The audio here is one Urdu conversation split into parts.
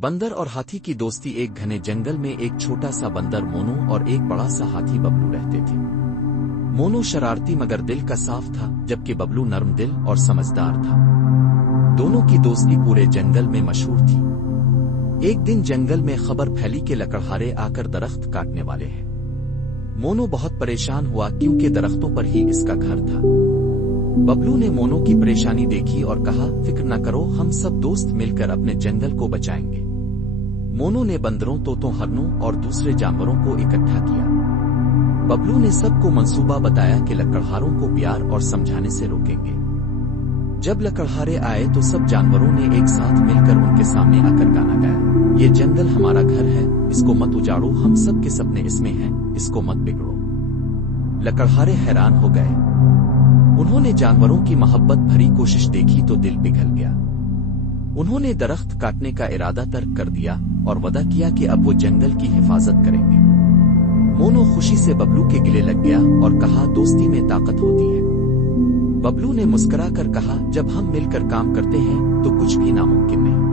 بندر اور ہاتھی کی دوستی۔ ایک گھنے جنگل میں ایک چھوٹا سا بندر مونو اور ایک بڑا سا ہاتھی ببلو رہتے تھے۔ مونو شرارتی مگر دل کا صاف تھا، جبکہ ببلو نرم دل اور سمجھدار تھا۔ دونوں کی دوستی پورے جنگل میں مشہور تھی۔ ایک دن جنگل میں خبر پھیلی کہ لکڑہارے آ کر درخت کاٹنے والے ہیں۔ مونو بہت پریشان ہوا کیونکہ درختوں پر ہی اس کا گھر تھا۔ ببلو نے مونو کی پریشانی دیکھی اور کہا، فکر نہ کرو، ہم سب دوست مل کر اپنے جنگل کو بچائیں گے۔ مونو نے بندروں، طوطوں، ہرنوں اور دوسرے جانوروں کو اکٹھا کیا۔ ببلو نے سب کو منصوبہ بتایا کہ لکڑہاروں کو پیار اور سمجھانے سے روکیں گے۔ جب لکڑہارے آئے تو سب جانوروں نے ایک ساتھ مل کر ان کے سامنے آ کر گانا گایا، یہ جنگل ہمارا گھر ہے، اس کو مت اجاڑو، ہم سب کے سپنے اس میں ہیں، اس کو مت بگڑو۔ لکڑہارے حیران ہو گئے۔ انہوں نے جانوروں کی محبت بھری کوشش دیکھی تو دل پگھل گیا۔ انہوں نے درخت کاٹنے کا ارادہ ترک کر دیا اور وعدہ کیا کہ اب وہ جنگل کی حفاظت کریں گے۔ مونو خوشی سے ببلو کے گلے لگ گیا اور کہا، دوستی میں طاقت ہوتی ہے۔ ببلو نے مسکرا کر کہا، جب ہم مل کر کام کرتے ہیں تو کچھ بھی ناممکن نہیں۔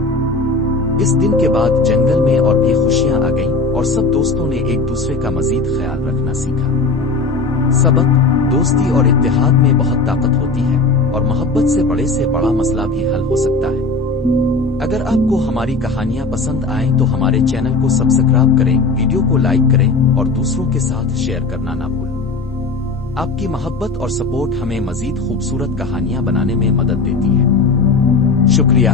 اس دن کے بعد جنگل میں اور بھی خوشیاں آ گئیں اور سب دوستوں نے ایک دوسرے کا مزید خیال رکھنا سیکھا۔ سبق: دوستی اور اتحاد میں بہت طاقت ہوتی ہے اور محبت سے بڑا مسئلہ بھی حل ہو سکتا ہے۔ اگر آپ کو ہماری کہانیاں پسند آئیں تو ہمارے چینل کو سبسکرائب کریں، ویڈیو کو لائک کریں اور دوسروں کے ساتھ شیئر کرنا نہ بھولیں۔ آپ کی محبت اور سپورٹ ہمیں مزید خوبصورت کہانیاں بنانے میں مدد دیتی ہے۔ شکریہ۔